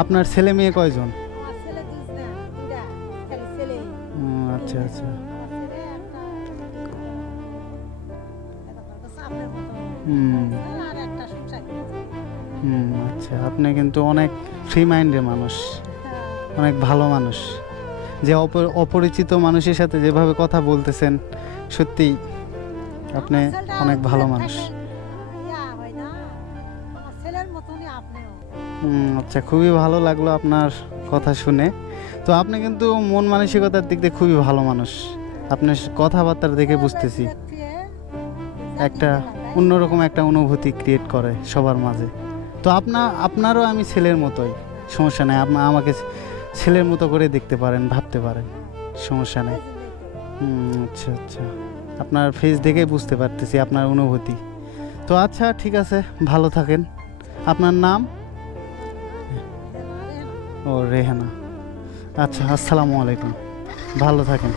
আপনার ছেলে মেয়ে কয়জন? আমার ছেলে দুইটা, দুইটা, খালি ছেলে। আচ্ছা আচ্ছা। আমার ছেলে একটা আপনার মতো হুম আর একটা সংসার করেছে। আচ্ছা, আপনি কিন্তু অনেক ফ্রি মাইন্ডের মানুষ, অনেক ভালো মানুষ। যে অপরিচিত মানুষের সাথে যেভাবে কথা বলতেছেন, সত্যিই আপনি আমার ছেলেটা অনেক ভালো দূরে মানুষ। থাকলে ইয়া হয় না, আমার ছেলের মতনই আপনিও। আচ্ছা, খুবই ভালো লাগলো আপনার কথা শুনে। তো আপনি কিন্তু মন মানসিকতার দিক দিয়ে খুবই ভালো মানুষ, আপনার কথাবার্তার দেখে বুঝতেছি। একটা অন্যরকম একটা অনুভূতি ক্রিয়েট করে সবার মাঝে। তো আপনারও আমি ছেলের মতোই, সমস্যা নেই। আমাকে ছেলের মতো করে দেখতে পারেন, ভাবতে পারেন, সমস্যা নেই। আচ্ছা আচ্ছা, আপনার ফেস দেখে বুঝতে পারতেছি আপনার অনুভূতি। তো আচ্ছা, ঠিক আছে, ভালো থাকেন। আপনার নাম? ও, রেহানা। আচ্ছা, আসসালামু আলাইকুম, ভালো থাকেন।